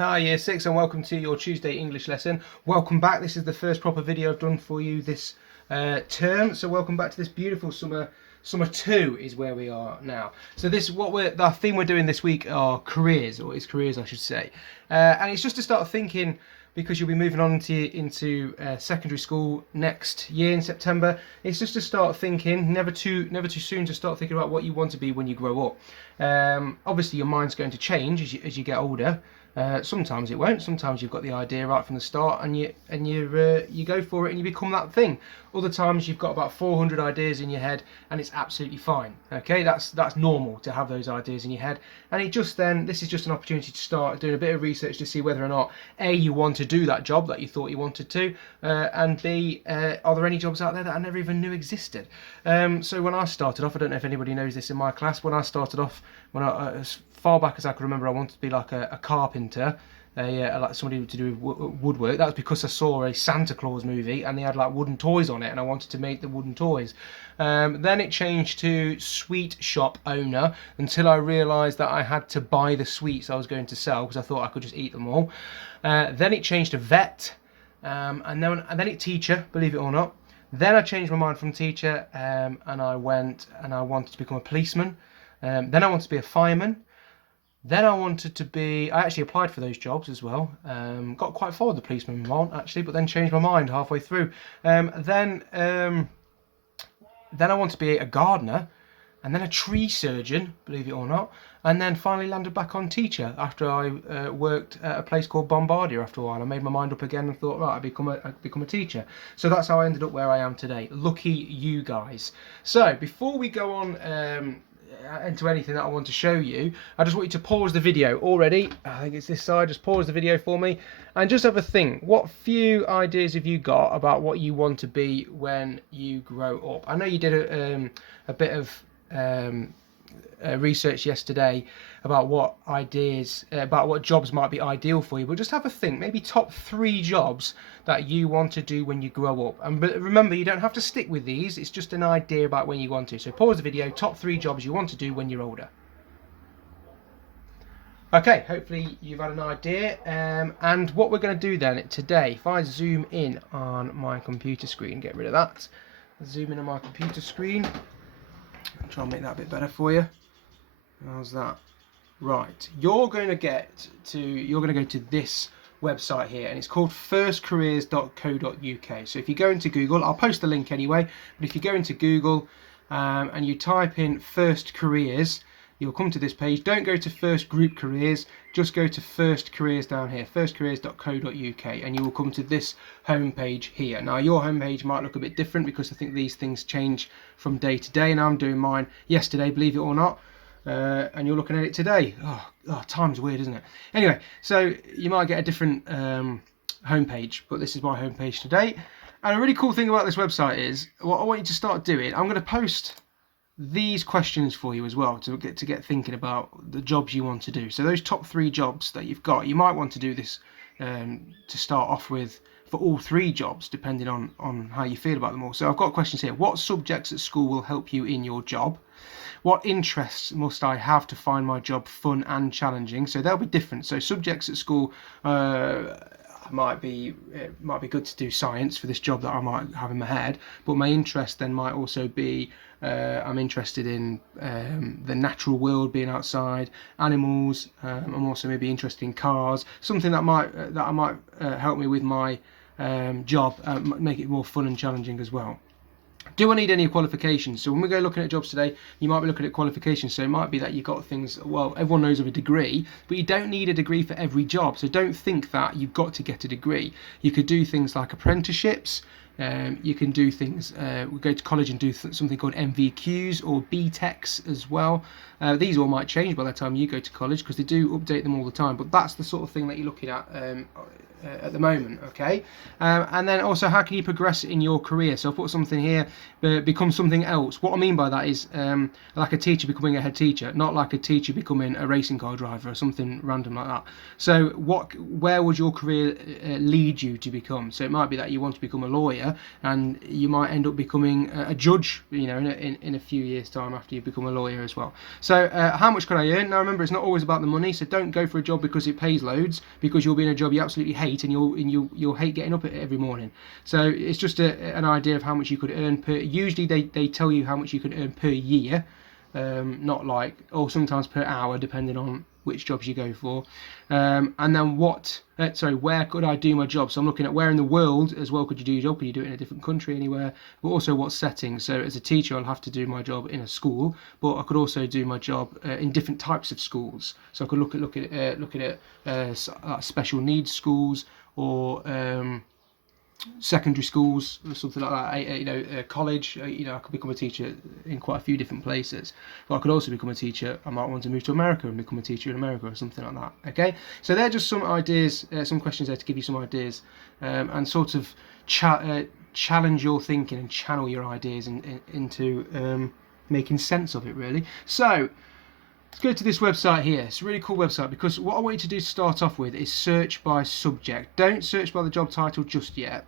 Hi Year 6 and welcome to your Tuesday English lesson. Welcome back. This is the first proper video I've done for you this term. So welcome back to this beautiful summer 2 is where we are now. So the theme we're doing this week are careers, or is careers I should say. And it's just to start thinking, because you'll be moving on into secondary school next year in September. It's just to start thinking, never too soon to start thinking about what you want to be when you grow up. Obviously your mind's going to change as you get older. Sometimes it won't. Sometimes you've got the idea right from the start, and you go for it and you become that thing. Other times you've got about 400 ideas in your head, and it's absolutely fine. Okay, that's normal to have those ideas in your head, and this is just an opportunity to start doing a bit of research to see whether or not A, you want to do that job that you thought you wanted to, and B, are there any jobs out there that I never even knew existed. So when I started off, I don't know if anybody knows this in my class. When I started off, as far back as I can remember, I wanted to be like a carpenter, like somebody to do with woodwork. That was because I saw a Santa Claus movie and they had like wooden toys on it, and I wanted to make the wooden toys. Then it changed to sweet shop owner until I realised that I had to buy the sweets I was going to sell because I thought I could just eat them all. Then it changed to vet, and then it teacher, believe it or not. Then I changed my mind from teacher, and I wanted to become a policeman. Then I wanted to be a fireman. Then I actually applied for those jobs as well. Got quite far with the policeman one actually, but then changed my mind halfway through. Then I wanted to be a gardener, and then a tree surgeon, believe it or not, and then finally landed back on teacher after I worked at a place called Bombardier. After a while, I made my mind up again and thought, right, I'd become a teacher. So that's how I ended up where I am today. Lucky you guys. So before we go on into anything that I want to show you, I just want you to pause the video already. I think it's this side. Just pause the video for me and just have a think. What few ideas have you got about what you want to be when you grow up? I know you did a bit of research yesterday about what jobs might be ideal for you, but just have a think. Maybe top 3 jobs that you want to do when you grow up. And remember, you don't have to stick with these. It's just an idea about when you want to. So pause the video. Top 3 jobs you want to do when you're older. Okay, hopefully you've had an idea. And what we're going to do then today, if I zoom in on my computer screen, get rid of that. Zoom in on my computer screen. Try and make that a bit better for you. How's that? Right, you're going to go to this website here, and it's called firstcareers.co.uk. So if you go into Google, I'll post the link anyway, but if you go into Google and you type in First Careers, you'll come to this page. Don't go to First Group Careers, just go to First Careers down here, firstcareers.co.uk, and you will come to this homepage here. Now your homepage might look a bit different because I think these things change from day to day, and I'm doing mine yesterday, believe it or not. And you're looking at it today. Oh, time's weird, isn't it? Anyway, so you might get a different homepage, but this is my homepage today. And a really cool thing about this website is, what I want you to start doing, I'm going to post these questions for you as well to get thinking about the jobs you want to do. So those top 3 jobs that you've got, you might want to do this to start off with for all 3 jobs, depending on how you feel about them all. So I've got questions here. What subjects at school will help you in your job? What interests must I have to find my job fun and challenging? So they'll be different. So subjects at school might be good to do science for this job that I might have in my head, but my interest then might also be I'm interested in the natural world, being outside, animals. I'm also maybe interested in cars, something that might help me with my job, make it more fun and challenging as well. Do I need any qualifications? So when we go looking at jobs today, you might be looking at qualifications. So it might be that you've got things, well, everyone knows of a degree, but you don't need a degree for every job. So don't think that you've got to get a degree. You could do things like apprenticeships. You can do things, go to college and do something called MVQs or BTECs as well. These all might change by the time you go to college because they do update them all the time. But that's the sort of thing that you're looking at at the moment, okay? And then also, how can you progress in your career? So I'll put something here, become something else. What I mean by that is like a teacher becoming a head teacher, not like a teacher becoming a racing car driver or something random like that. So where would your career lead you to become? So it might be that you want to become a lawyer, and you might end up becoming a judge, you know, in a few years' time after you become a lawyer as well. So how much can I earn? Now remember, it's not always about the money. So don't go for a job because it pays loads, because you'll be in a job you absolutely hate, and you'll hate getting up every morning. So it's just an idea of how much you could earn per. Usually they tell you how much you can earn per year, not like, or sometimes per hour, depending on which jobs you go for. And then where could I do my job? So I'm looking at where in the world as well could you do your job? Could you do it in a different country, anywhere? But also what settings. So as a teacher, I'll have to do my job in a school, but I could also do my job in different types of schools. So I could look at special needs schools, or secondary schools or something like that. College. I could become a teacher in quite a few different places. But I could also become a teacher. I might want to move to America and become a teacher in America or something like that. Okay, so they're just some ideas, some questions there to give you some ideas, and sort of challenge your thinking and channel your ideas into making sense of it, really. So let's go to this website here. It's a really cool website, because what I want you to do to start off with is search by subject. Don't search by the job title just yet.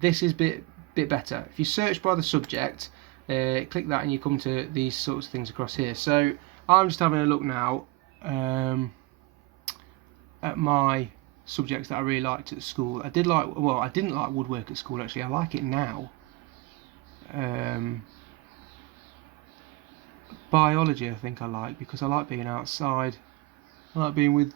This is a bit better. If you search by the subject, click that and you come to these sorts of things across here. So I'm just having a look now at my subjects that I really liked at school. I didn't like woodwork at school, actually. I like it now. Biology, I think I like, because I like being outside. I like being with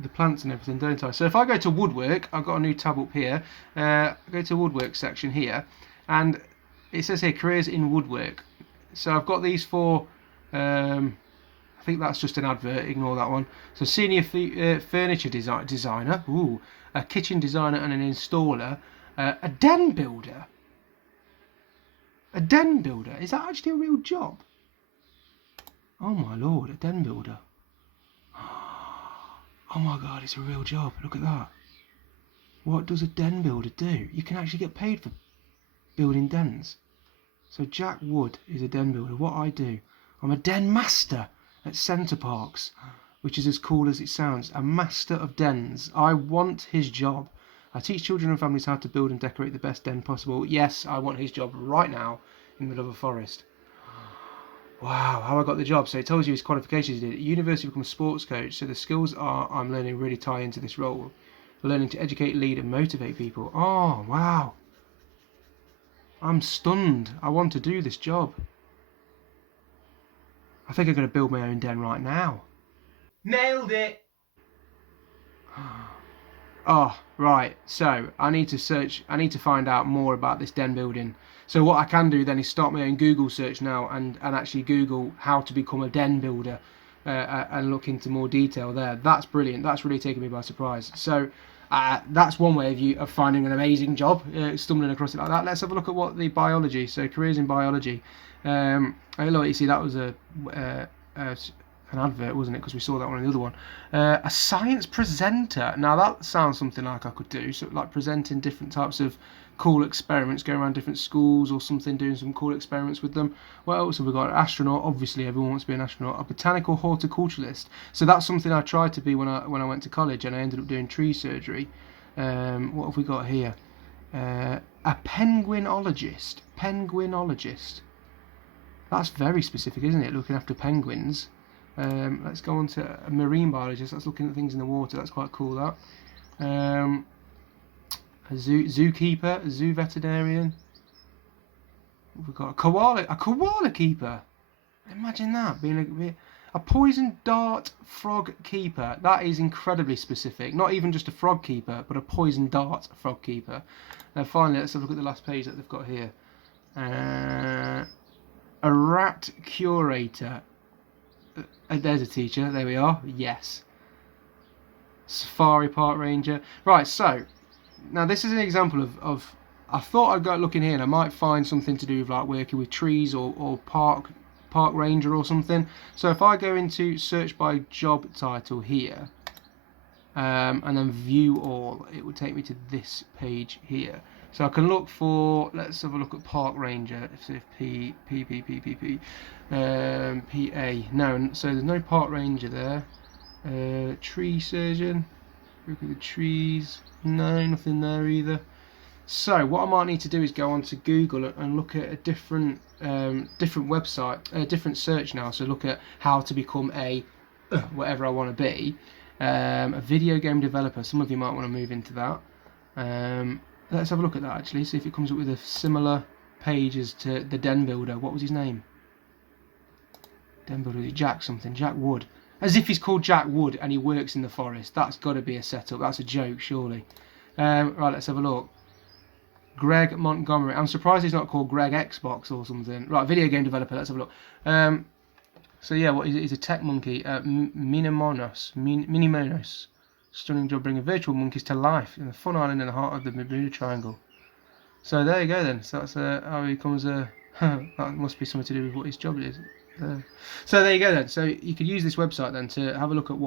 the plants and everything, don't I? So if I go to woodwork, I've got a new tab up here. I go to woodwork section here, and it says here careers in woodwork. So I've got these four. I think that's just an advert. Ignore that one. So senior furniture designer, a kitchen designer and an installer, a den builder. A den builder, is that actually a real job? Oh my lord, a den builder. Oh my god, it's a real job. Look at that. What does a den builder do? You can actually get paid for building dens. So Jack Wood is a den builder. What I do, I'm a den master at Center Parcs, which is as cool as it sounds. A master of dens. I want his job. I teach children and families how to build and decorate the best den possible. Yes, I want his job right now in the middle of a forest. Wow, how I got the job. So it tells you his qualifications. He did at university, become a sports coach. So the skills I'm learning really tie into this role. Learning to educate, lead and motivate people. Oh, wow. I'm stunned. I want to do this job. I think I'm going to build my own den right now. Nailed it! Oh, right. So I need to find out more about this den building. So what I can do then is start my own Google search now and actually Google how to become a den builder and look into more detail there. That's brilliant. That's really taken me by surprise. So that's one way of finding an amazing job, stumbling across it like that. Let's have a look at what the biology. So careers in biology. Look, you see that was an advert, wasn't it? Because we saw that one in the other one. A science presenter. Now that sounds something like I could do. So like presenting different types of cool experiments, going around different schools or something, doing some cool experiments with them. What else have we got? An astronaut. Obviously, everyone wants to be an astronaut. A botanical horticulturalist. So that's something I tried to be when I went to college, and I ended up doing tree surgery. What have we got here? A penguinologist. Penguinologist. That's very specific, isn't it? Looking after penguins. Let's go on to a marine biologist. That's looking at things in the water. That's quite cool. That. A zookeeper, a zoo veterinarian. We've got a koala keeper. Imagine that, being a poison dart frog keeper. That is incredibly specific. Not even just a frog keeper, but a poison dart frog keeper. Finally, let's have a look at the last page that they've got here. A rat curator. There's a teacher. There we are. Yes. Safari park ranger. Right, so now this is an example of I thought I'd go look in here and I might find something to do with like working with trees or park ranger or something. So if I go into search by job title here, and then view all, it will take me to this page here. So I can look for, let's have a look at Park Ranger. So if PA, no, so there's no Park Ranger there. Tree surgeon, look at the trees, no, nothing there either. So what I might need to do is go onto Google and look at a different website, a different search now. So look at how to become a whatever I want to be, a video game developer. Some of you might want to move into that. Let's have a look at that actually. See if it comes up with a similar page as to the Den Builder. What was his name? Den Builder, was it Jack something? Jack Wood. As if he's called Jack Wood and he works in the forest. That's got to be a setup. That's a joke, surely. Right, let's have a look. Greg Montgomery. I'm surprised he's not called Greg Xbox or something. Right, video game developer. Let's have a look. So yeah, what is it? He's a tech monkey. Minimonos. Stunning job bringing virtual monkeys to life in a fun island in the heart of the Bermuda Triangle. So there you go then. So that's how he becomes a. That must be something to do with what his job is. So there you go then. So you could use this website then to have a look at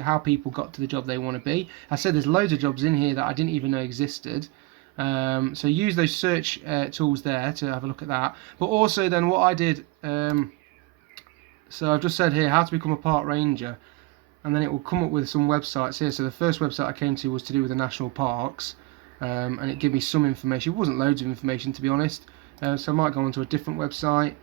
how people got to the job they want to be. I said there's loads of jobs in here that I didn't even know existed. So use those search tools there to have a look at that. But also then what I did. So I've just said here how to become a park ranger. And then it will come up with some websites here. So the first website I came to was to do with the national parks, and it gave me some information. It wasn't loads of information, to be honest. So I might go on to a different website.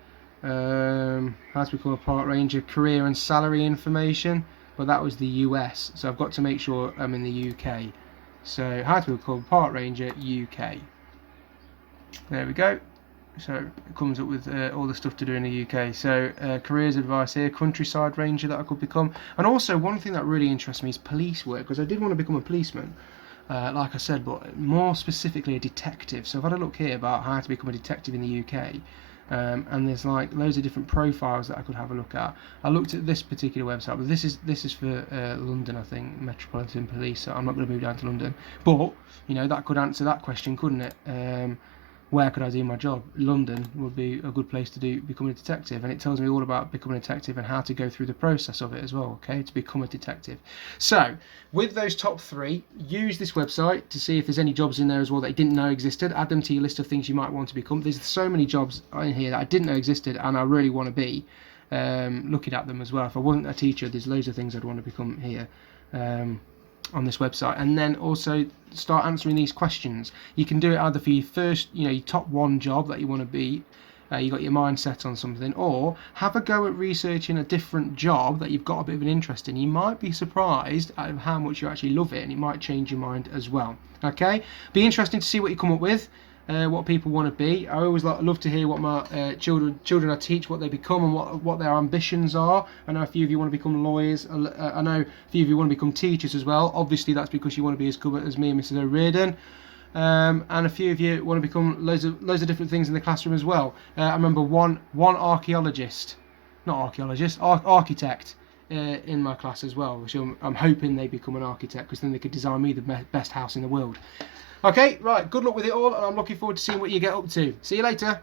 How to become a park ranger, career and salary information, but that was the US. So I've got to make sure I'm in the UK. So how to become a park ranger, UK. There we go. So it comes up with all the stuff to do in the UK. So careers advice here, countryside ranger that I could become. And also one thing that really interests me is police work, because I did want to become a policeman, like I said, but more specifically a detective. So I've had a look here about how to become a detective in the UK. And there's like loads of different profiles that I could have a look at. I looked at this particular website, but this is for London, I think, Metropolitan Police. So I'm not going to move down to London, but you know that could answer that question, couldn't it? Where could I do my job? London would be a good place to become a detective, and it tells me all about becoming a detective and how to go through the process of it as well, okay, to become a detective. So with those top three, use this website to see if there's any jobs in there as well that you didn't know existed. Add them to your list of things you might want to become. There's so many jobs in here that I didn't know existed and I really want to be looking at them as well. If I wasn't a teacher, there's loads of things I'd want to become here on this website. And then also start answering these questions. You can do it either for your first, your top one job that you want to be, you got your mind set on something, or have a go at researching a different job that you've got a bit of an interest in. You might be surprised at how much you actually love it, and it might change your mind as well. Okay, be interesting to see what you come up with. What people want to be. I always love to hear what my children I teach, what they become and what their ambitions are. I know a few of you want to become lawyers. I know a few of you want to become teachers as well. Obviously that's because you want to be as good as me and Mrs. O'Riordan. And a few of you want to become loads of different things in the classroom as well. I remember one archaeologist, not archaeologist, architect in my class as well, which I'm hoping they become an architect, because then they could design me the best house in the world. Okay, right, good luck with it all, and I'm looking forward to seeing what you get up to. See you later.